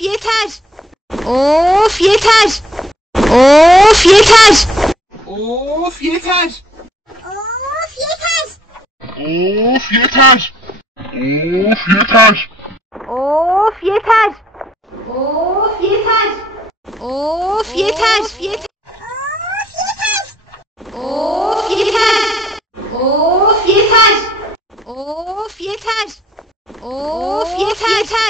yeter. Of yeter. Of yeter. Of yeter. Of yeter. Of yeter. Of yeter. Of yeter. Of yeter. Of yeter. Yeter. Of yeter. Of yeter. Of yeter. Of yeter.